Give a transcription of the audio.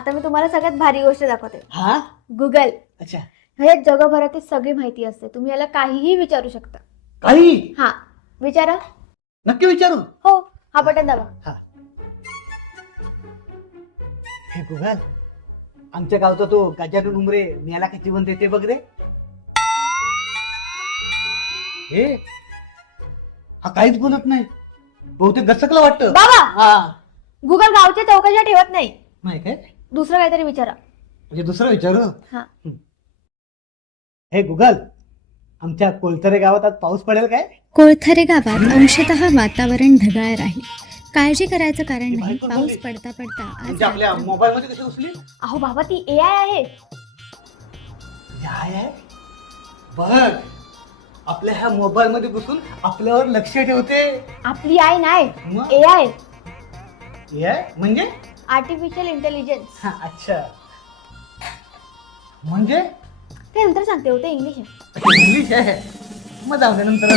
आता मी तुम्हाला सगळ्यात भारी गोष्ट दाखवते. हा गुगल. अच्छा ह्यात जगभरातील सगळी माहिती असते. तुम्ही याला काहीही विचारू शकता. काही हा विचारा. नक्की विचारू. हो, हा बटन दाबा. हा हे गुगल आमच्या गावचा तो गजानन उमरे मेला का जिवंत येते बघ रे. हे हा काहीच बोलत नाही. बहुतेक गचकलं वाटतं. बाबा, हा गुगल गावच्या चौकशा ठेवत नाही. नाही काय दुसरं काहीतरी विचारा. म्हणजे दुसरं विचारू. हा. हे गुगल आमच्या कोलतरे गावात आज पाऊस पडेल काय. कोळथरे गावात अंशतः वातावरण ढगाळ राहील. काळजी करायचं कारण नाही. पाऊस पडता पडता आज म्हणजे आपल्या मोबाईल मध्ये कशी घुसली. अहो बाबा, ती AI आहे. काय आहे बघ आपल्या ह्या मोबाईल मध्ये घुसून आपल्यावर लक्ष ठेवते. आपली आई नाही, मग? AI, हे आहे म्हणजे आर्टिफिशियल इंटेलिजन्स. हा, अच्छा म्हणजे ते नंतर सांगते. होते इंग्लिश आहे. इंग्लिश आहे. मग जाऊ दे नंतर